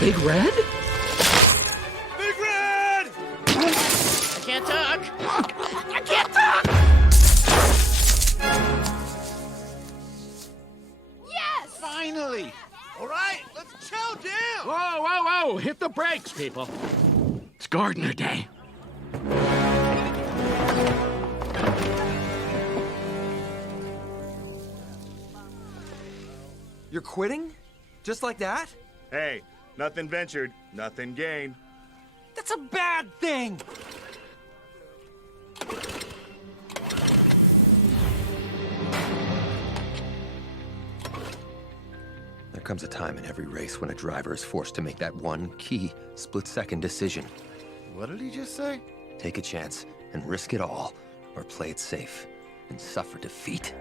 Big Red? Big Red! I can't talk. I can't talk! Yes! Finally! All right, let's chow down! Whoa, whoa, whoa! Hit the brakes, people. It's gardener day. You're quitting? Just like that? Hey, nothing ventured, nothing gained. That's a bad thing! There comes a time in every race when a driver is forced to make that one key split-second decision. What did he just say? Take a chance and risk it all, or play it safe and suffer defeat.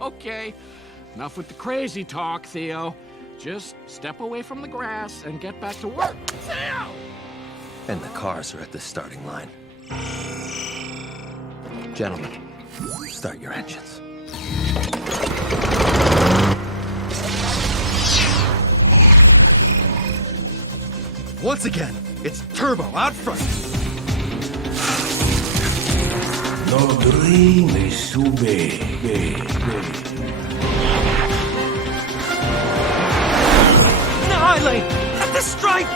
Okay. Enough with the crazy talk, Theo. Just step away from the grass and get back to work. Theo! And the cars are at the starting line. Gentlemen, start your engines. Once again, it's turbo out front. No dream is too big. Annihilate! At the stripe!